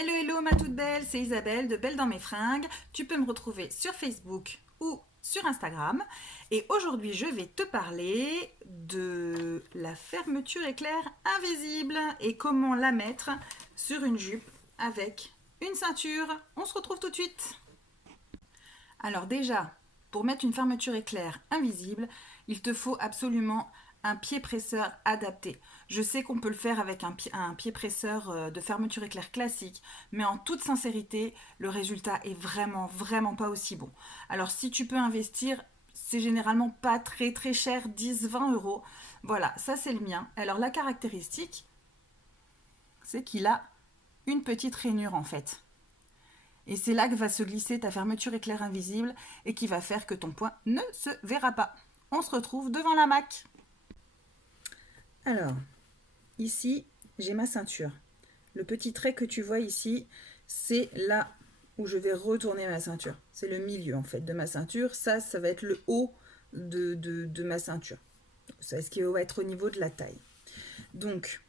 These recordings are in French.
Hello hello ma toute belle, c'est Isabelle de Belle dans mes fringues. Tu peux me retrouver sur Facebook ou sur Instagram. Et aujourd'hui je vais te parler de la fermeture éclair invisible et comment la mettre sur une jupe avec une ceinture. On se retrouve tout de suite. Alors déjà, pour mettre une fermeture éclair invisible, il te faut absolument un pied presseur adapté. Je sais qu'on peut le faire avec un pied presseur de fermeture éclair classique, mais en toute sincérité, le résultat est vraiment pas aussi bon. Alors si tu peux investir, c'est généralement pas très cher, 10-20 euros. Voilà, ça c'est le mien. Alors la caractéristique, c'est qu'il a une petite rainure en fait. Et c'est là que va se glisser ta fermeture éclair invisible et qui va faire que ton poing ne se verra pas. On se retrouve devant la Mac. Alors, ici, j'ai ma ceinture. Le petit trait que tu vois ici, c'est là où je vais retourner ma ceinture. C'est le milieu en fait de ma ceinture. Ça va être le haut de ma ceinture. C'est ce qui va être au niveau de la taille. Donc,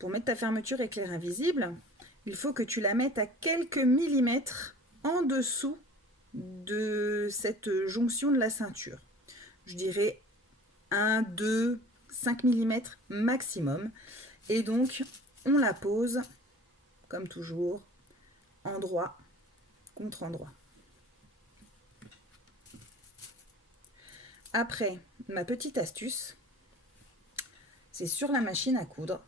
pour mettre ta fermeture éclair invisible, il faut que tu la mettes à quelques millimètres en dessous de cette jonction de la ceinture. Je dirais 1, 2, 5 mm maximum. Et donc, on la pose, comme toujours, endroit contre endroit. Après, ma petite astuce, c'est sur la machine à coudre.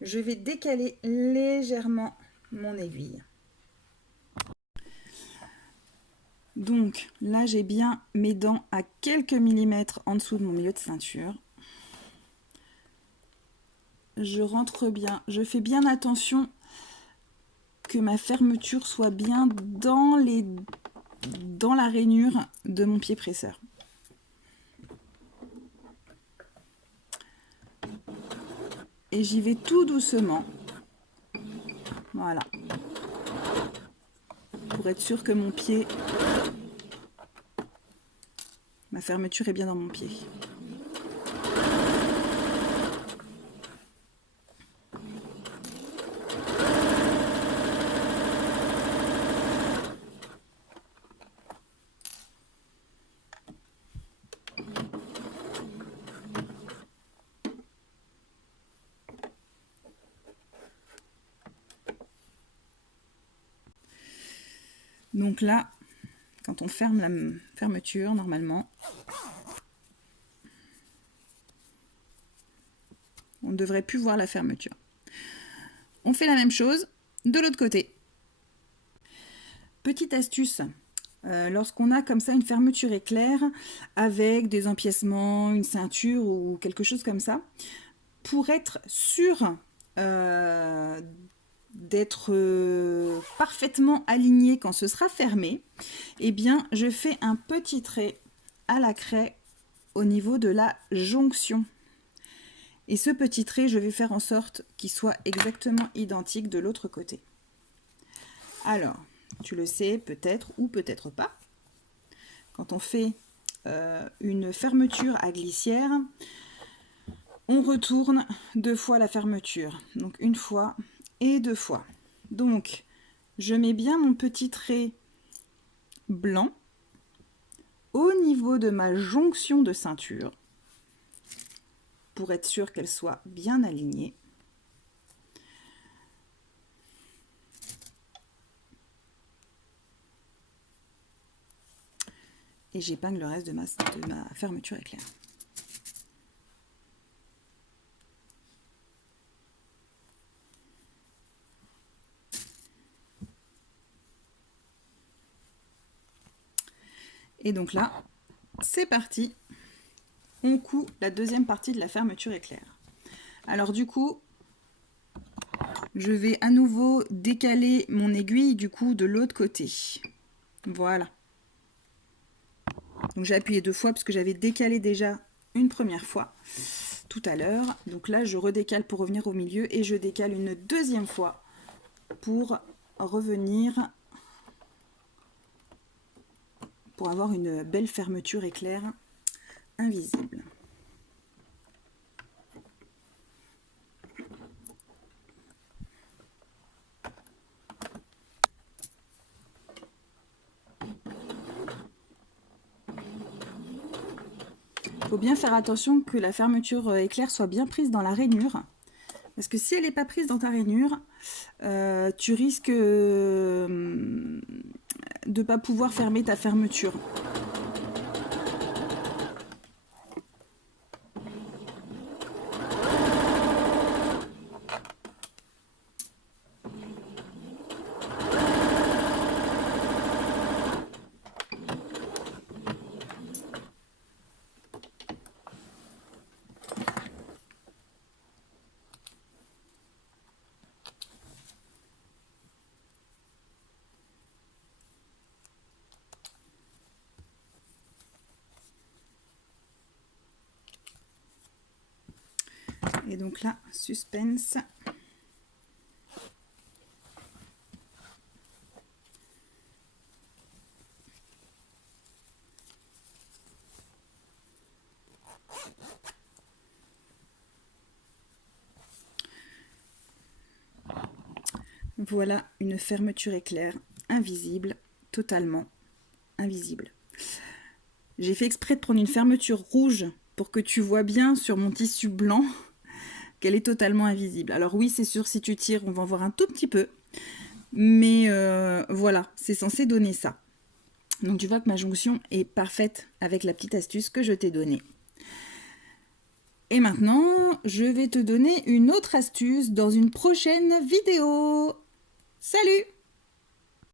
Je vais décaler légèrement mon aiguille. Donc là, j'ai bien mes dents à quelques millimètres en dessous de mon milieu de ceinture. Je rentre bien, je fais bien attention que ma fermeture soit bien dans la rainure de mon pied presseur. Et j'y vais tout doucement. Voilà. Pour être sûr que ma fermeture est bien dans mon pied. Donc là, quand on ferme la fermeture, normalement, on ne devrait plus voir la fermeture. On fait la même chose de l'autre côté. Petite astuce, lorsqu'on a comme ça une fermeture éclair avec des empiècements, une ceinture ou quelque chose comme ça, pour être sûr d'être parfaitement aligné quand ce sera fermé, eh bien je fais un petit trait à la craie au niveau de la jonction. Et ce petit trait, je vais faire en sorte qu'il soit exactement identique de l'autre côté. Alors, tu le sais peut-être ou peut-être pas, quand on fait une fermeture à glissière, on retourne 2 fois la fermeture. Donc une fois et 2 fois. Donc, je mets bien mon petit trait blanc au niveau de ma jonction de ceinture pour être sûr qu'elle soit bien alignée. Et j'épingle le reste de ma fermeture éclair. Et donc là, c'est parti. On coud la deuxième partie de la fermeture éclair. Alors du coup, je vais à nouveau décaler mon aiguille du coup de l'autre côté. Voilà. Donc j'ai appuyé 2 fois parce que j'avais décalé déjà une première fois tout à l'heure. Donc là, je redécale pour revenir au milieu et je décale une deuxième fois pour revenir, pour avoir une belle fermeture éclair invisible. faut bien faire attention que la fermeture éclair soit bien prise dans la rainure. Parce que si elle n'est pas prise dans ta rainure, tu risques de ne pas pouvoir fermer ta fermeture. Et donc là, suspense. Voilà une fermeture éclair invisible, totalement invisible. J'ai fait exprès de prendre une fermeture rouge pour que tu vois bien sur mon tissu blanc qu'elle est totalement invisible. Alors oui, c'est sûr, si tu tires, on va en voir un tout petit peu. Mais voilà, c'est censé donner ça. Donc tu vois que ma jonction est parfaite avec la petite astuce que je t'ai donnée. Et maintenant, je vais te donner une autre astuce dans une prochaine vidéo. Salut!